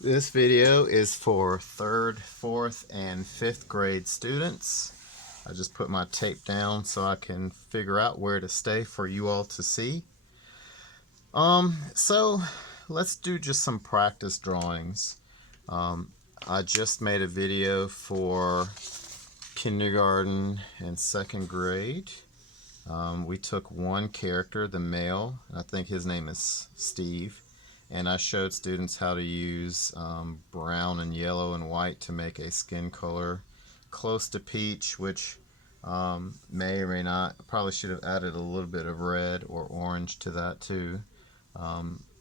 This video is for 3rd, 4th, and 5th grade students. I just put my tape down so I can figure out where to stay for you all to see. So let's do just some practice drawings. I just made a video for kindergarten and 2nd grade. We took one character, the male, I think his name is Steve, and I showed students how to use brown and yellow and white to make a skin color close to peach, which may or may not. Probably should have added a little bit of red or orange to that too.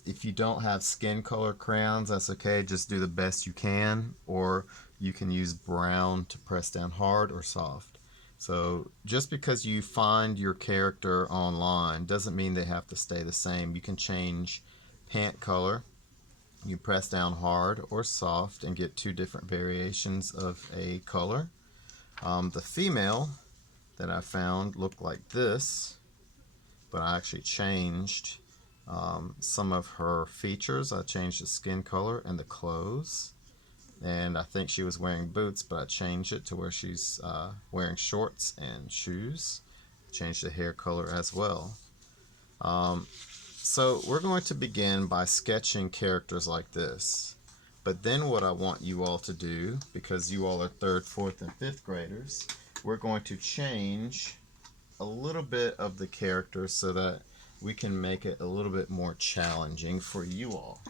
If you don't have skin color crayons, that's okay. Just do the best you can, or you can use brown to press down hard or soft. So just because you find your character online doesn't mean they have to stay the same. You can change pant color. You press down hard or soft and get 2 different variations of a color. The female that I found looked like this, but I actually changed some of her features. I changed the skin color and the clothes. And I think she was wearing boots, but I changed it to where she's wearing shorts and shoes. Changed the hair color as well. So we're going to begin by sketching characters like this. But then what I want you all to do, because you all are 3rd, 4th, and 5th graders, we're going to change a little bit of the character so that we can make it a little bit more challenging for you all.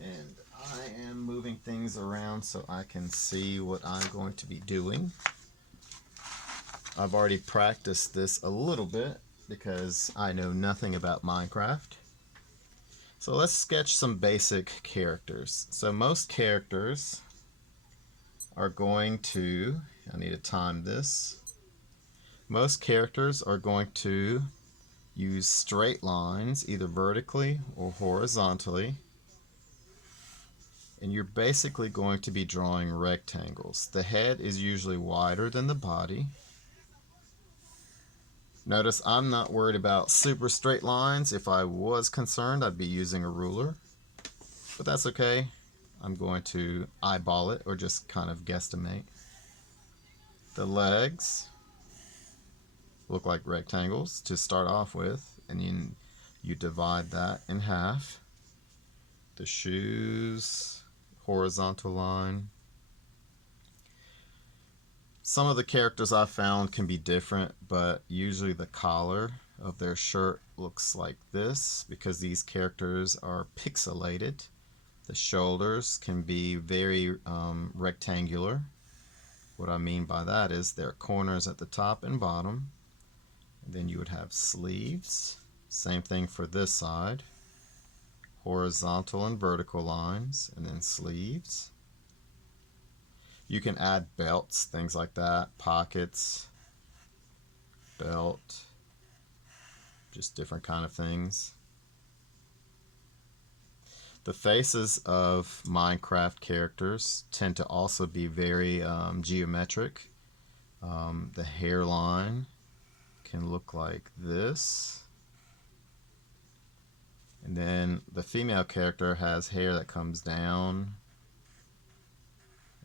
And I am moving things around so I can see what I'm going to be doing. I've already practiced this a little bit because I know nothing about Minecraft. So let's sketch some basic characters. So most characters are going to, I need to time this. Most characters are going to use straight lines, either vertically or horizontally. And you're basically going to be drawing rectangles. The head is usually wider than the body. Notice I'm not worried about super straight lines. If I was concerned, I'd be using a ruler. But that's okay. I'm going to eyeball it or just kind of guesstimate. The legs look like rectangles to start off with, and you divide that in half. The shoes, horizontal line. Some of the characters I found can be different, but usually the collar of their shirt looks like this because these characters are pixelated. The shoulders can be very rectangular. What I mean by that is there are corners at the top and bottom. And then you would have sleeves. Same thing for this side. Horizontal and vertical lines, and then sleeves. You can add belts, things like that, pockets, belt, just different kind of things. The faces of Minecraft characters tend to also be very geometric. The hairline can look like this. And then the female character has hair that comes down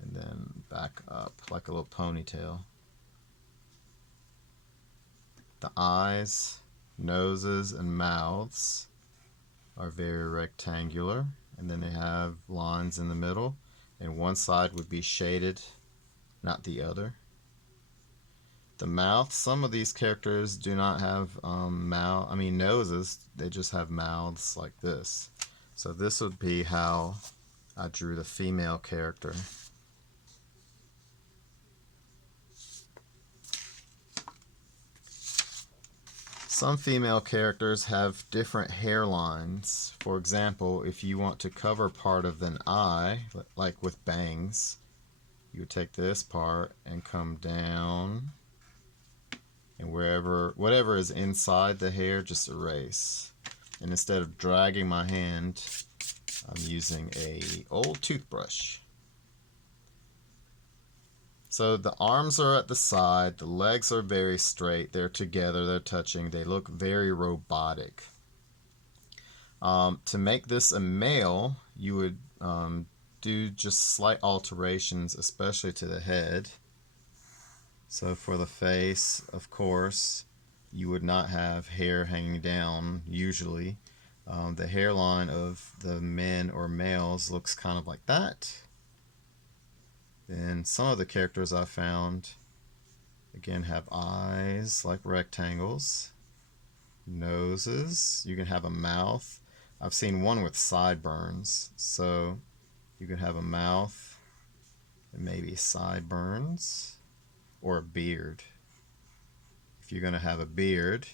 and then back up like a little ponytail. The eyes, noses, and mouths are very rectangular, and then they have lines in the middle, and one side would be shaded, not the other. The mouth, some of these characters do not have noses, they just have mouths like this. So this would be how I drew the female character. Some female characters have different hairlines. For example, if you want to cover part of an eye, like with bangs, you would take this part and come down, and whatever is inside the hair, just erase. And instead of dragging my hand, I'm using a old toothbrush. So the arms are at the side, the legs are very straight, they're together, they're touching, they look very robotic. To make this a male, you would do just slight alterations, especially to the head. So for the face, of course, you would not have hair hanging down usually. The hairline of the men or males looks kind of like that. Then some of the characters I found, again, have eyes like rectangles, noses. You can have a mouth. I've seen one with sideburns, so you can have a mouth and maybe sideburns, or a beard. If you're going to have a beard,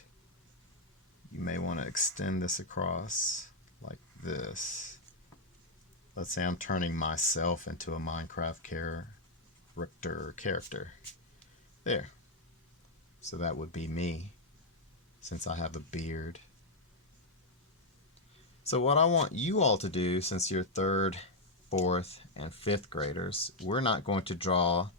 you may want to extend this across like this. Let's say I'm turning myself into a Minecraft character. There. So that would be me, since I have a beard. So what I want you all to do, since you're 3rd, 4th, and 5th graders, we're not going to draw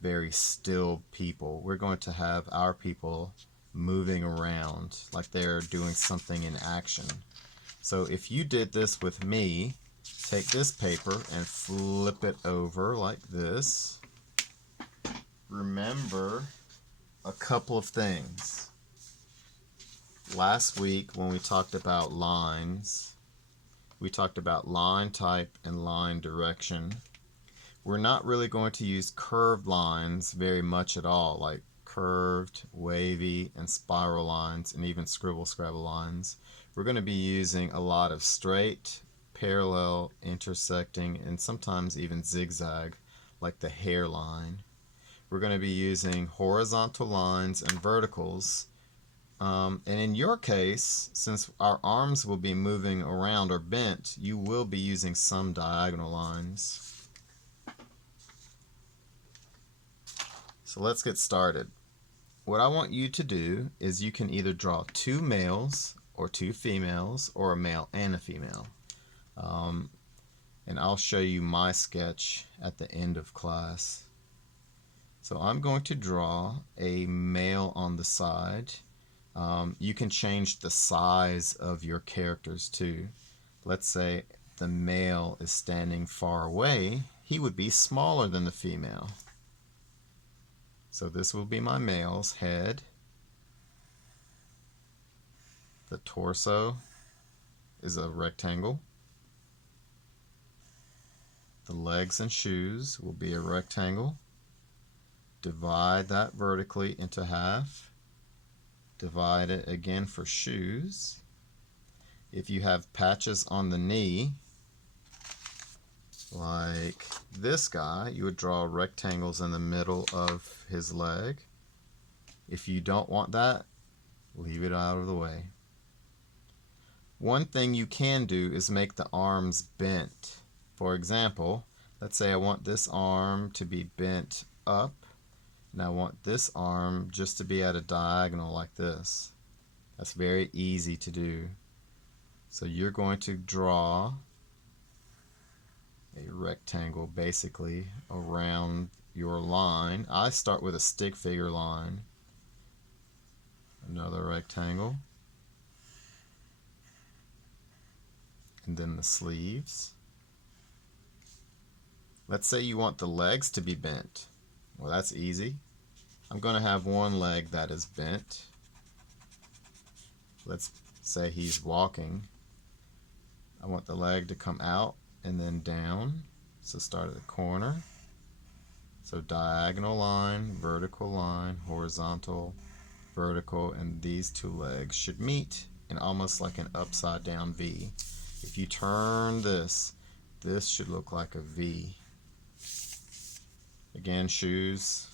very still people. We're going to have our people moving around like they're doing something in action. So if you did this with me, take this paper and flip it over like this. Remember a couple of things. Last week when we talked about lines, we talked about line type and line direction. We're not really going to use curved lines very much at all, like curved, wavy, and spiral lines, and even scribble scrabble lines. We're going to be using a lot of straight, parallel, intersecting, and sometimes even zigzag, like the hairline. We're going to be using horizontal lines and verticals. And in your case, since our arms will be moving around or bent, you will be using some diagonal lines. So let's get started. What I want you to do is you can either draw 2 males or 2 females, or a male and a female. And I'll show you my sketch at the end of class. So I'm going to draw a male on the side. You can change the size of your characters too. Let's say the male is standing far away. He would be smaller than the female. So this will be my male's head. The torso is a rectangle. The legs and shoes will be a rectangle. Divide that vertically into half. Divide it again for shoes. If you have patches on the knee, like this guy, you would draw rectangles in the middle of his leg. If you don't want that, leave it out of the way. One thing you can do is make the arms bent. For example, let's say I want this arm to be bent up, and I want this arm just to be at a diagonal like this. That's very easy to do. So you're going to draw a rectangle basically around your line. I start with a stick figure line. Another rectangle. And then the sleeves. Let's say you want the legs to be bent. Well, that's easy. I'm going to have one leg that is bent. Let's say he's walking. I want the leg to come out and then down. So start at the corner. So diagonal line, vertical line, horizontal, vertical, and these 2 legs should meet in almost like an upside down V. If you turn this, this should look like a V. Again, shoes,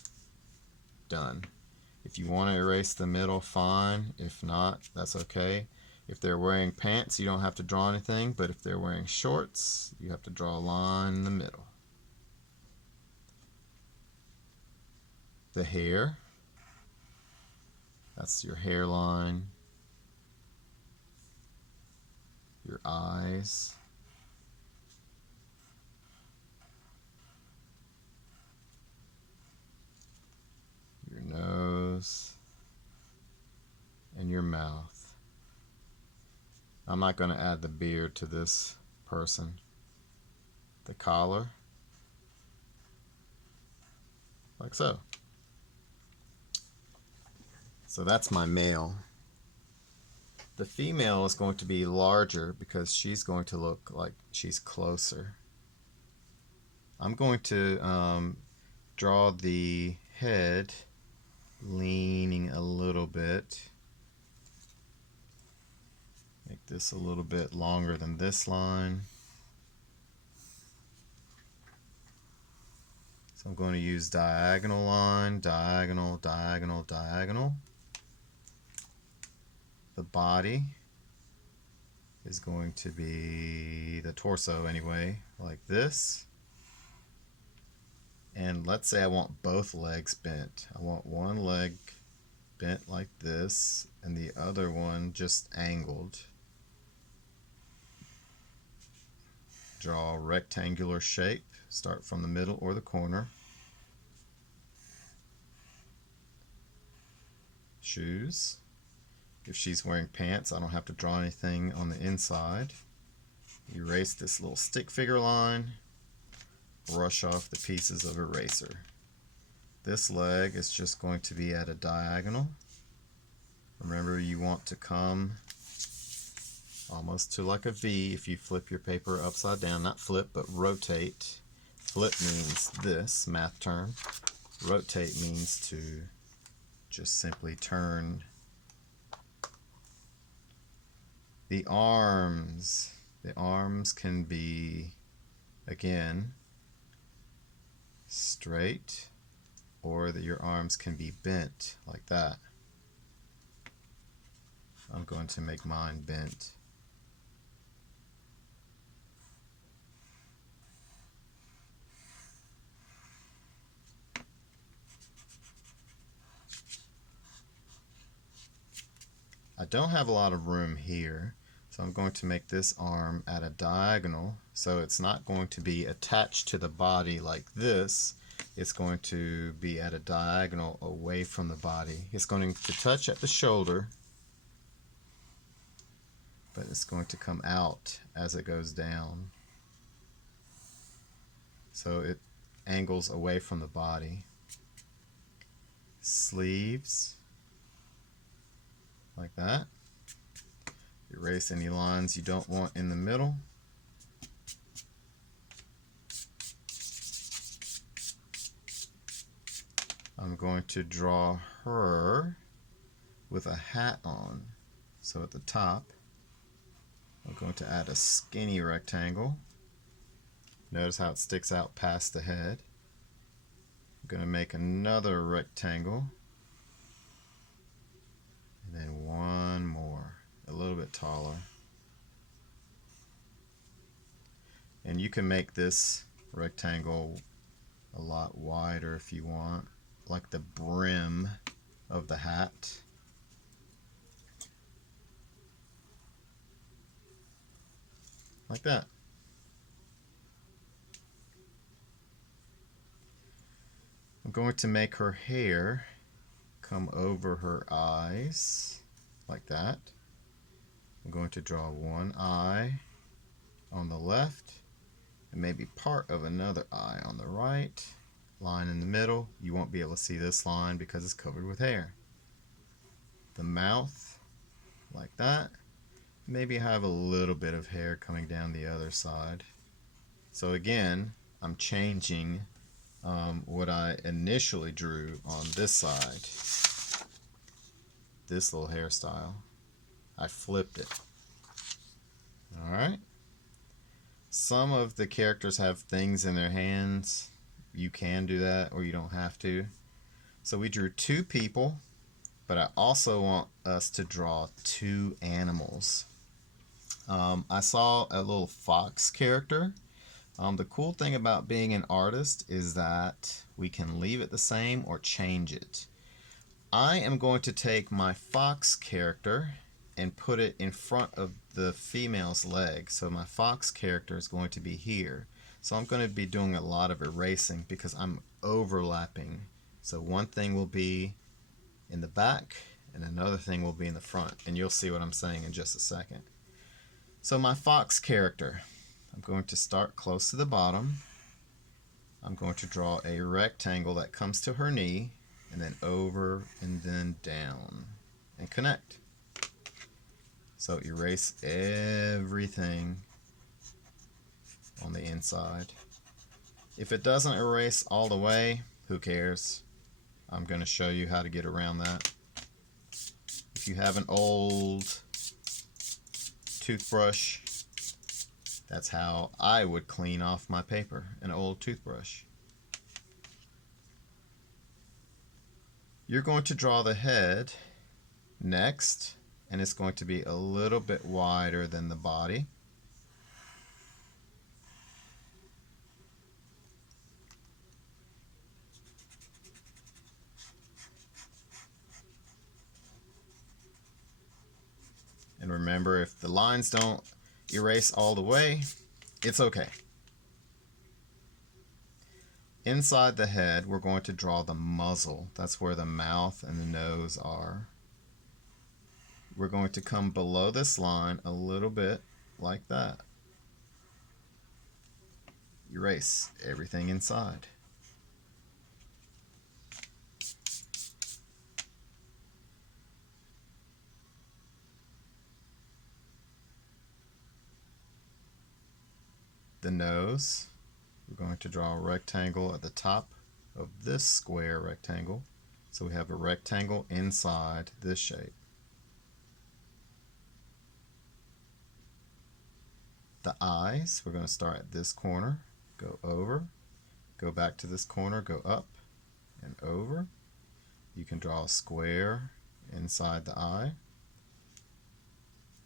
done. If you want to erase the middle, fine. If not, that's okay. If they're wearing pants, you don't have to draw anything, but if they're wearing shorts, you have to draw a line in the middle. The hair, that's your hairline. Your eyes. Your nose. And your mouth. I'm not going to add the beard to this person. the collar, like so. So that's my male. The female is going to be larger because she's going to look like she's closer. I'm going to draw the head leaning a little bit. Make this a little bit longer than this line. So I'm going to use diagonal line, diagonal, diagonal, diagonal. The body is going to be the torso anyway, like this. And let's say I want both legs bent. I want one leg bent like this and the other one just angled. Draw a rectangular shape. Start from the middle or the corner. Shoes. If she's wearing pants, I don't have to draw anything on the inside. Erase this little stick figure line. Brush off the pieces of eraser. This leg is just going to be at a diagonal. Remember, you want to come almost to like a V if you flip your paper upside down. Not flip, but rotate. Flip means this, math term. Rotate means to just simply turn. The arms. The arms can be, again, straight, or that your arms can be bent like that. I'm going to make mine bent. I don't have a lot of room here, so I'm going to make this arm at a diagonal, so it's not going to be attached to the body like this. It's going to be at a diagonal away from the body. It's going to touch at the shoulder, but it's going to come out as it goes down. So it angles away from the body. Sleeves, like that. Erase any lines you don't want in the middle. I'm going to draw her with a hat on. So at the top, I'm going to add a skinny rectangle. Notice how it sticks out past the head. I'm going to make another rectangle. And then one more, a little bit taller. And you can make this rectangle a lot wider if you want, like the brim of the hat. Like that. I'm going to make her hair come over her eyes, like that. I'm going to draw one eye on the left, and maybe part of another eye on the right. Line in the middle. You won't be able to see this line because it's covered with hair. The mouth, like that. Maybe have a little bit of hair coming down the other side. So again, I'm changing what I initially drew on this side. This little hairstyle. I flipped it. Alright. Some of the characters have things in their hands. You can do that, or you don't have to. So we drew two people, but I also want us to draw two animals. I saw a little fox character. The cool thing about being an artist is that we can leave it the same or change it. I am going to take my fox character and put it in front of the female's leg. So my fox character is going to be here. So I'm going to be doing a lot of erasing because I'm overlapping. So one thing will be in the back and another thing will be in the front. And you'll see what I'm saying in just a second. So my fox character, I'm going to start close to the bottom. I'm going to draw a rectangle that comes to her knee, and then over and then down, and connect. So erase everything on the inside. If it doesn't erase all the way, who cares? I'm going to show you how to get around that. If you have an old toothbrush, that's how I would clean off my paper, an old toothbrush. You're going to draw the head next, and it's going to be a little bit wider than the body. And remember, if the lines don't erase all the way, it's okay. Inside the head, we're going to draw the muzzle. That's where the mouth and the nose are. We're going to come below this line a little bit, like that. Erase everything inside. The nose, we're going to draw a rectangle at the top of this square rectangle. So we have a rectangle inside this shape. The eyes, we're going to start at this corner, go over, go back to this corner, go up and over. You can draw a square inside the eye.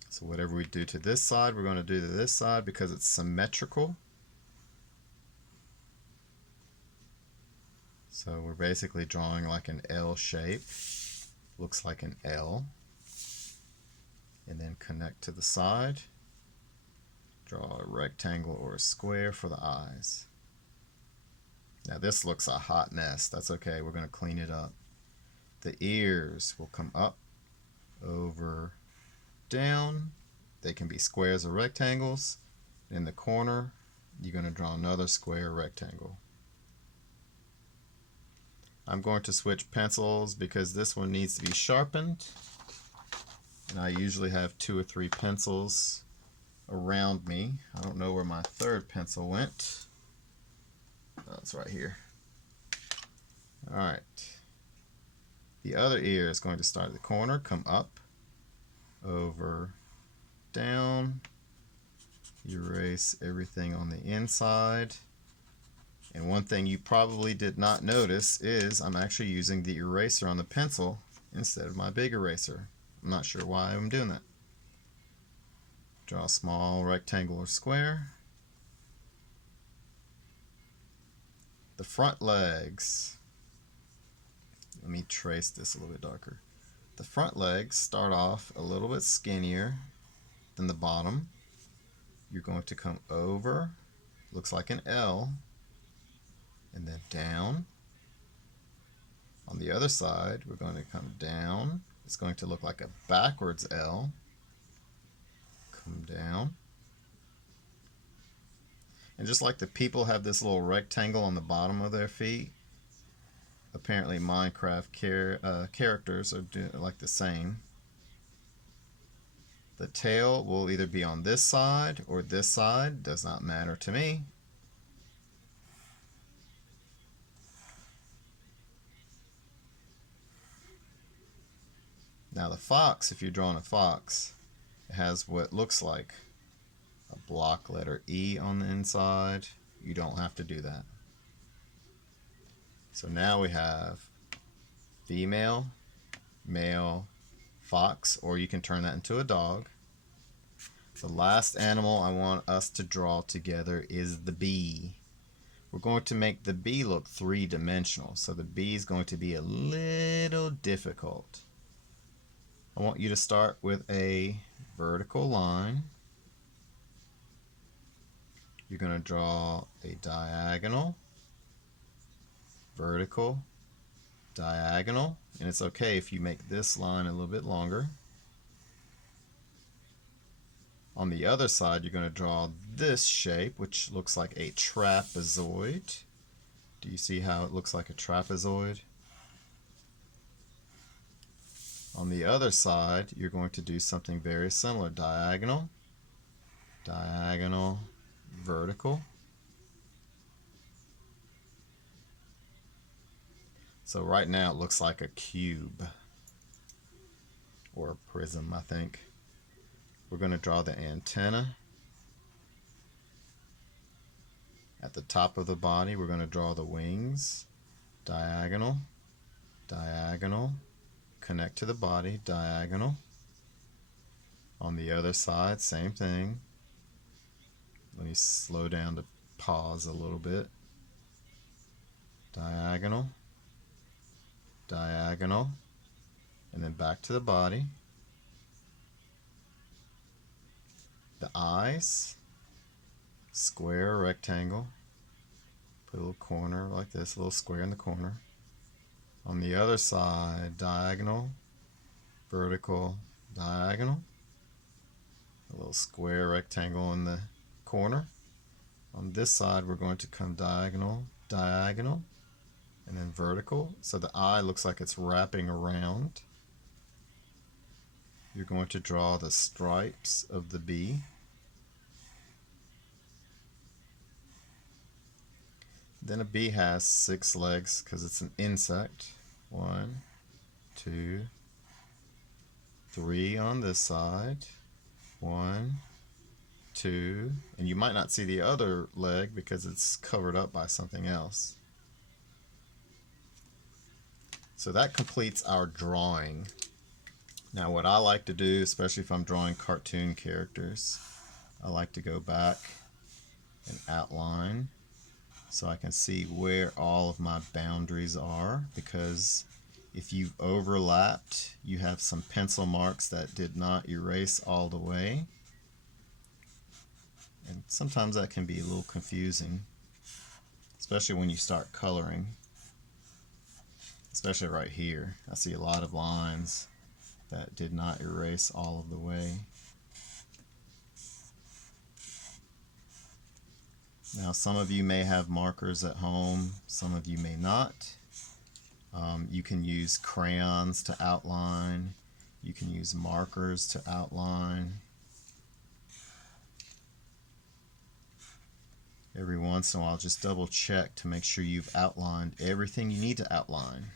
So whatever we do to this side, we're going to do to this side because it's symmetrical. So we're basically drawing like an L shape. Looks like an L. And then connect to the side. Draw a rectangle or a square for the eyes. Now this looks a hot mess. That's okay. We're going to clean it up. The ears will come up, over, down. They can be squares or rectangles. In the corner, you're going to draw another square rectangle. I'm going to switch pencils because this one needs to be sharpened. And I usually have 2 or 3 pencils around me. I don't know where my third pencil went. Oh, it's right here. Alright. The other ear is going to start at the corner, come up, over, down, erase everything on the inside. And one thing you probably did not notice is I'm actually using the eraser on the pencil instead of my big eraser. I'm not sure why I'm doing that. Draw a small rectangle or square. The front legs. Let me trace this a little bit darker. The front legs start off a little bit skinnier than the bottom. You're going to come over, looks like an L, and then down. On the other side, we're going to come down. It's going to look like a backwards L. Come down. And just like the people have this little rectangle on the bottom of their feet, apparently Minecraft characters are like the same. The tail will either be on this side or this side, does not matter to me. Now the fox, if you're drawing a fox, it has what looks like a block letter E on the inside. You don't have to do that. So now we have female, male, fox, or you can turn that into a dog. The last animal I want us to draw together is the bee. We're going to make the bee look 3-dimensional, so the bee is going to be a little difficult. I want you to start with a vertical line. You're going to draw a diagonal, vertical, diagonal, and it's okay if you make this line a little bit longer. On the other side, you're going to draw this shape, which looks like a trapezoid. Do you see how it looks like a trapezoid? On the other side, you're going to do something very similar. Diagonal, diagonal, vertical. So right now it looks like a cube or a prism, I think. We're going to draw the antenna. At the top of the body, we're going to draw the wings. Diagonal, diagonal, connect to the body, diagonal. On the other side, same thing. Let me slow down to pause a little bit. Diagonal, diagonal, and then back to the body. The eyes, square, rectangle. Put a little corner like this, a little square in the corner. On the other side, diagonal, vertical, diagonal. A little square rectangle in the corner. On this side, we're going to come diagonal, diagonal, and then vertical. So the eye looks like it's wrapping around. You're going to draw the stripes of the bee. Then a bee has 6 legs because it's an insect. 1, 2, 3 on this side. 1, 2, and you might not see the other leg because it's covered up by something else. So that completes our drawing. Now what I like to do, especially if I'm drawing cartoon characters, I like to go back and outline so I can see where all of my boundaries are, because if you've overlapped, you have some pencil marks that did not erase all the way. And sometimes that can be a little confusing, especially when you start coloring. Especially right here. I see a lot of lines that did not erase all of the way. Now some of you may have markers at home, some of you may not. You can use crayons to outline. You can use markers to outline. Every once in a while, just double check to make sure you've outlined everything you need to outline.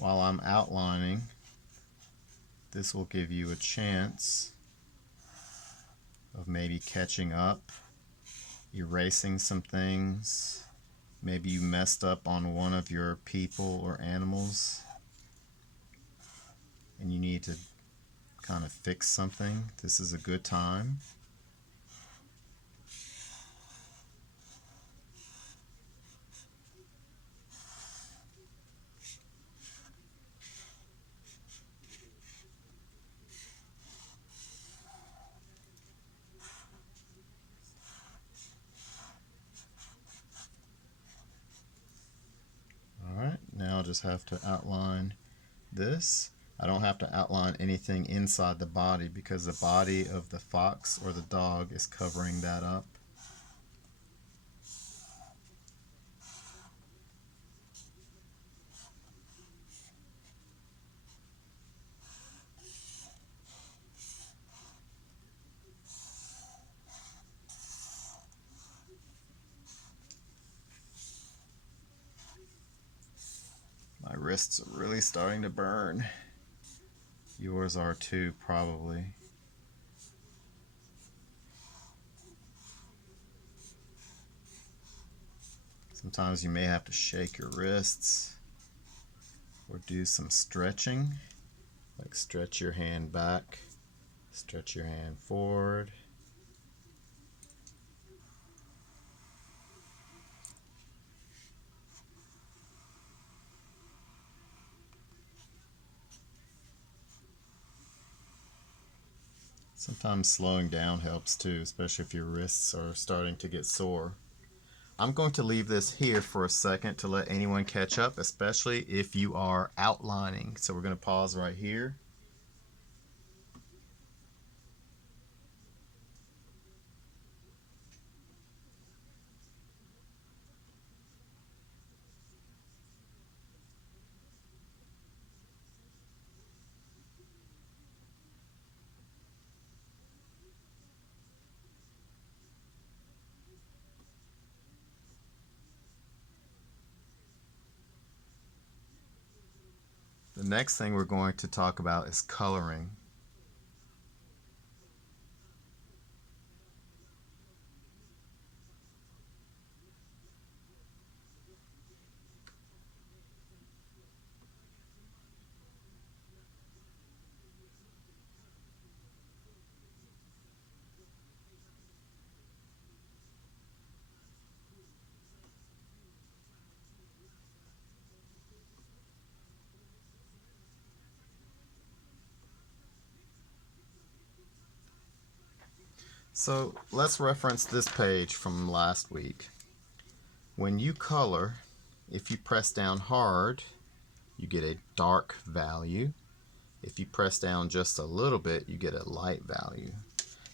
While I'm outlining, this will give you a chance of maybe catching up, erasing some things. Maybe you messed up on one of your people or animals and you need to kind of fix something. This is a good time. Alright, now I'll just have to outline this. I don't have to outline anything inside the body because the body of the fox or the dog is covering that up. My wrists are really starting to burn. Yours are too, probably. Sometimes you may have to shake your wrists or do some stretching, like stretch your hand back, Stretch your hand forward. Sometimes slowing down helps too, especially if your wrists are starting to get sore. I'm going to leave this here for a second to let anyone catch up, especially if you are outlining. So we're going to pause right here. The next thing we're going to talk about is coloring. So let's reference this page from last week. When you color, if you press down hard, you get a dark value. If you press down just a little bit, you get a light value.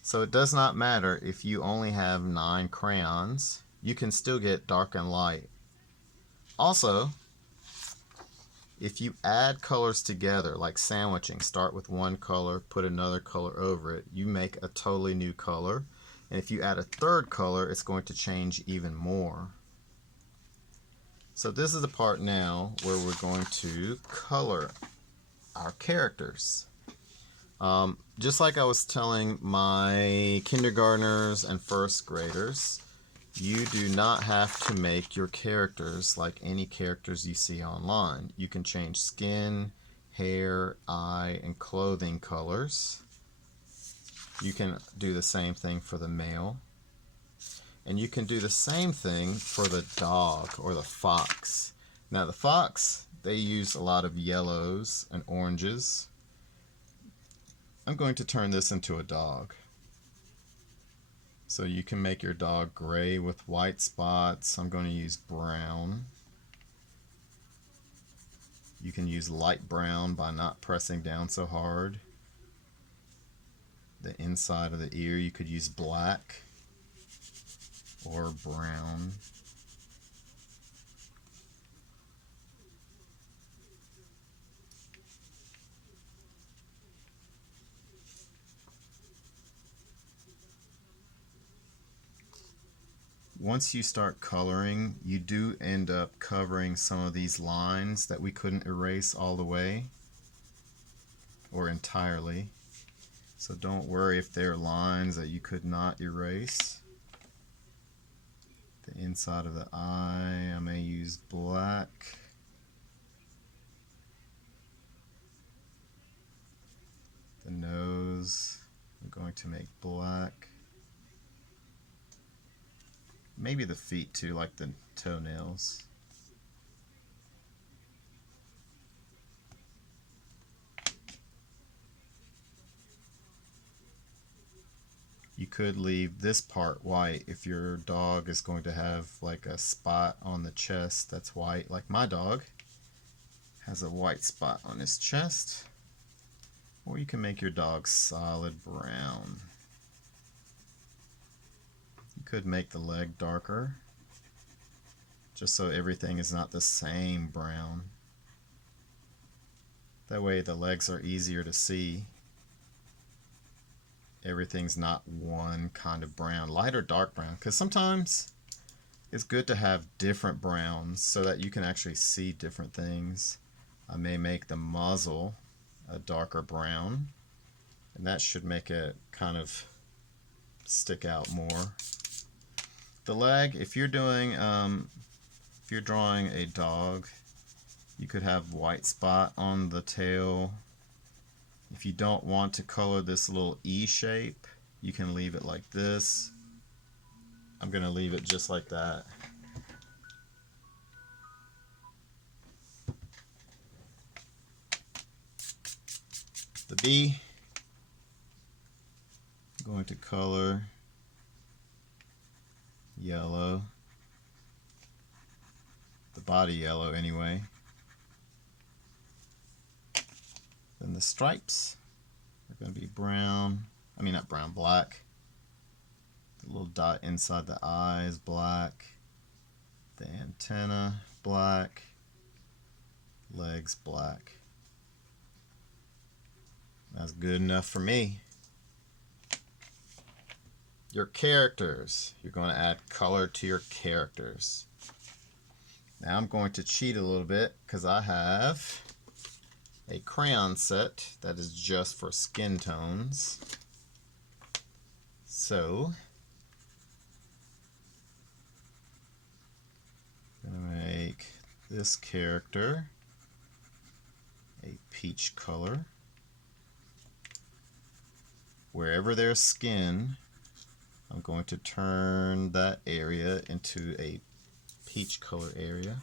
So it does not matter if you only have 9 crayons, you can still get dark and light. Also, if you add colors together, like sandwiching, start with one color, put another color over it, you make a totally new color. And if you add a third color, it's going to change even more. So this is the part now where we're going to color our characters. Just like I was telling my kindergartners and first graders, you do not have to make your characters like any characters you see online. You can change skin, hair, eye, and clothing colors. You can do the same thing for the male. And you can do the same thing for the dog or the fox. Now the fox, they use a lot of yellows and oranges. I'm going to turn this into a dog. So you can make your dog gray with white spots. I'm going to use brown. You can use light brown by not pressing down so hard. The inside of the ear, you could use black or brown. Once you start coloring, you do end up covering some of these lines that we couldn't erase all the way or entirely. So don't worry if there are lines that you could not erase. The inside of the eye, I may use black. The nose, I'm going to make black. Maybe the feet too, like the toenails. You could leave this part white if your dog is going to have like a spot on the chest that's white, like my dog has a white spot on his chest. Or you can make your dog solid brown. You could make the leg darker, just so everything is not the same brown. That way the legs are easier to see. Everything's not one kind of brown, light or dark brown, because sometimes it's good to have different browns so that you can actually see different things. I may make the muzzle a darker brown, and that should make it kind of stick out more. The leg, if you're drawing a dog, you could have white spot on the tail If you don't want to color this little E shape, you can leave it like this. I'm going to leave it just like that. The B, I'm going to color yellow, the body yellow anyway. Then the stripes are going to be brown, not brown, black. The little dot inside the eye is black. The antenna, black. Legs, black. That's good enough for me. Your characters. You're going to add color to your characters. Now I'm going to cheat a little bit because I have a crayon set that is just for skin tones. So I'm going to make this character a peach color. Wherever there's skin, I'm going to turn that area into a peach color area.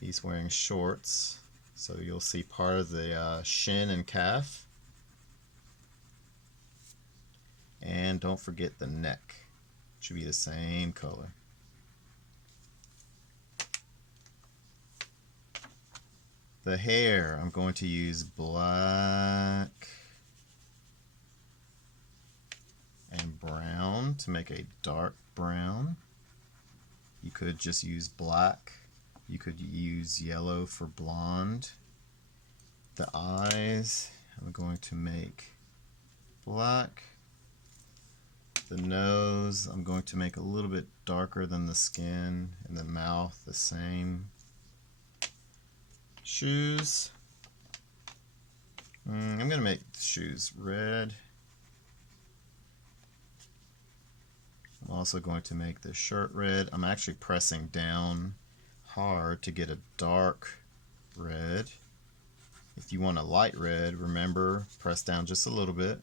He's wearing shorts, so you'll see part of the shin and calf. And don't forget the neck. It should be the same color. The hair, I'm going to use black and brown to make a dark brown. You could just use black. You could use yellow for blonde. The eyes, I'm going to make black. The nose, I'm going to make a little bit darker than the skin, and the mouth the same. Shoes, I'm going to make the shoes red. I'm also going to make the shirt red. I'm actually pressing down hard to get a dark red. If you want a light red, remember, press down just a little bit.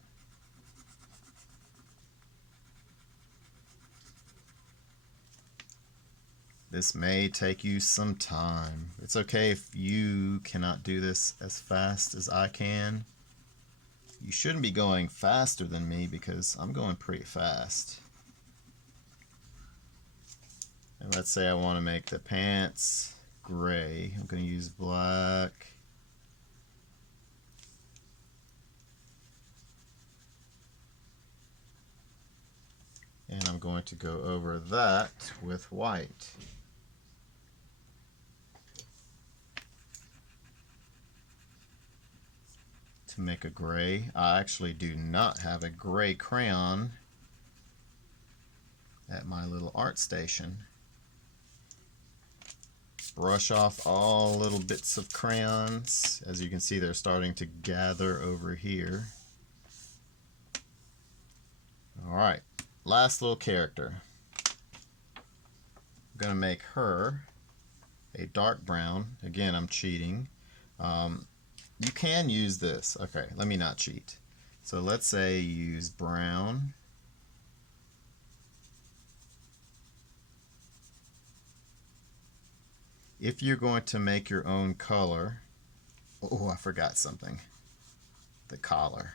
This may take you some time. It's okay if you cannot do this as fast as I can. You shouldn't be going faster than me because I'm going pretty fast. And let's say I want to make the pants gray. I'm going to use black. And I'm going to go over that with white. To make a gray. I actually do not have a gray crayon at my little art station. Brush off all little bits of crayons. As you can see, they're starting to gather over here. Alright, last little character. I'm going to make her a dark brown. Again, I'm cheating. You can use this. Okay, let me not cheat. So let's say you use brown. If you're going to make your own color, oh, I forgot something. The collar.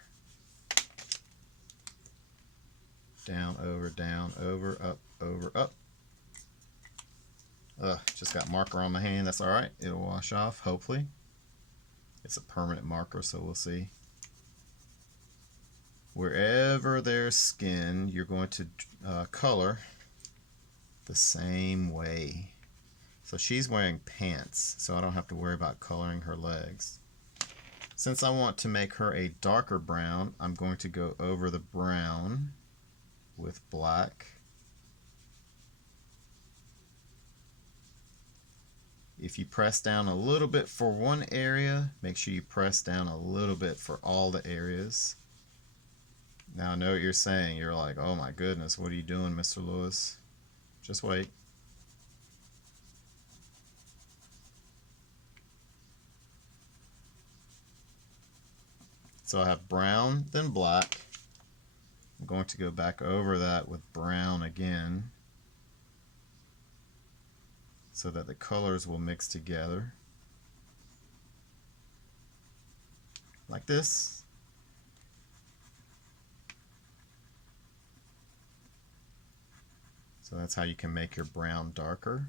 Down, over, up, over, up. Just got marker on my hand. That's alright. It'll wash off, hopefully. It's a permanent marker, so we'll see. Wherever there's skin, you're going to color the same way. So she's wearing pants, so I don't have to worry about coloring her legs. Since I want to make her a darker brown, I'm going to go over the brown with black. If you press down a little bit for one area, make sure you press down a little bit for all the areas. Now I know what you're saying. You're like, oh my goodness, what are you doing, Mr. Lewis? Just wait. So I have brown, then black. I'm going to go back over that with brown again so that the colors will mix together like this. So that's how you can make your brown darker.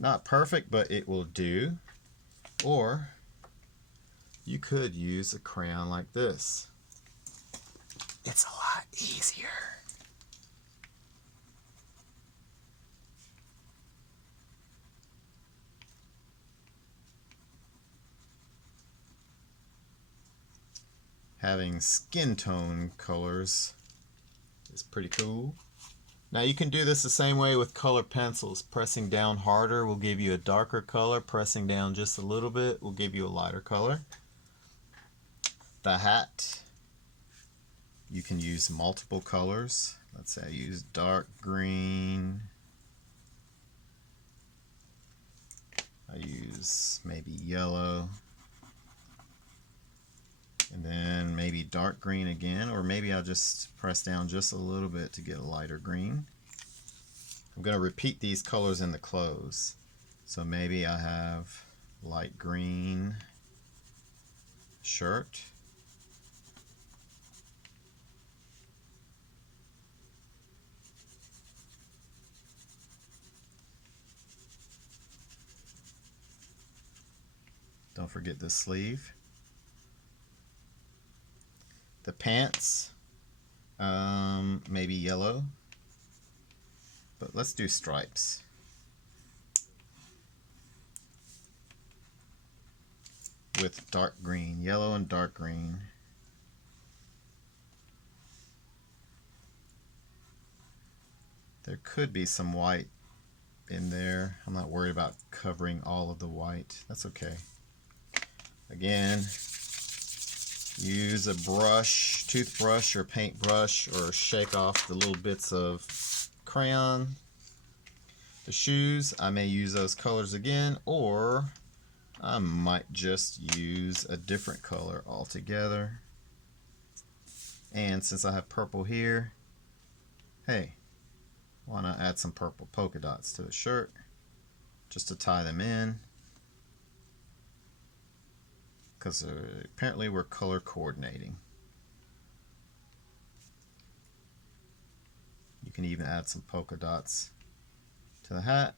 Not perfect, but it will do. Or you could use a crayon like this. It's a lot easier. Having skin tone colors is pretty cool. Now you can do this the same way with color pencils. Pressing down harder will give you a darker color. Pressing down just a little bit will give you a lighter color. The hat, you can use multiple colors. Let's say I use dark green. I use maybe yellow. And then maybe dark green again, or maybe I'll just press down just a little bit to get a lighter green. I'm going to repeat these colors in the clothes. So maybe I have light green shirt. Don't forget the sleeve. The pants, maybe yellow, but let's do stripes. With dark green, yellow and dark green. There could be some white in there. I'm not worried about covering all of the white. That's okay. Again, use a brush, toothbrush or paintbrush, or shake off the little bits of crayon. The shoes, I may use those colors again, or I might just use a different color altogether. And since I have purple here, hey, why not add some purple polka dots to the shirt just to tie them in? Because apparently we're color coordinating. You can even add some polka dots to the hat.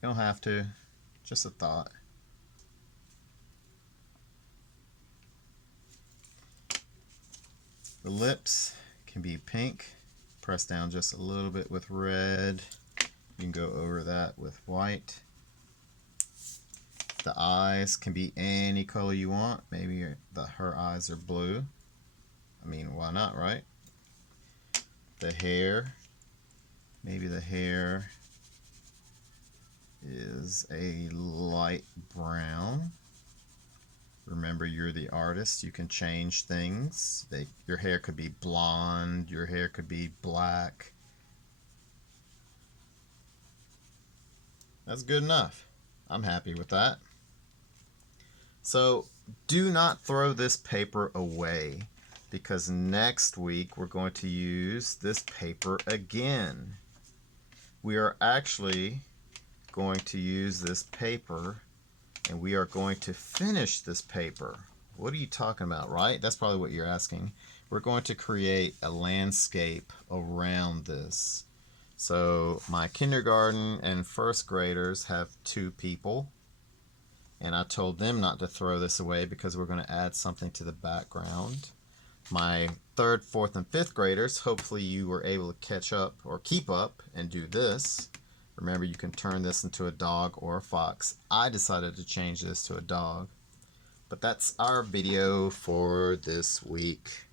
You don't have to, just a thought. The lips can be pink. Press down just a little bit with red. You can go over that with white. The eyes can be any color you want. Maybe her eyes are blue. I mean, why not, right? The hair. Maybe the hair is a light brown. Remember, you're the artist. You can change things. Your hair could be blonde. Your hair could be black. That's good enough. I'm happy with that. So do not throw this paper away, because next week we're going to use this paper again. We are actually going to use this paper, and we are going to finish this paper. What are you talking about, right? That's probably what you're asking. We're going to create a landscape around this. So my kindergarten and first graders have 2 people, and I told them not to throw this away because we're going to add something to the background. My 3rd, 4th, and 5th graders, hopefully you were able to catch up or keep up and do this. Remember, you can turn this into a dog or a fox. I decided to change this to a dog. But that's our video for this week.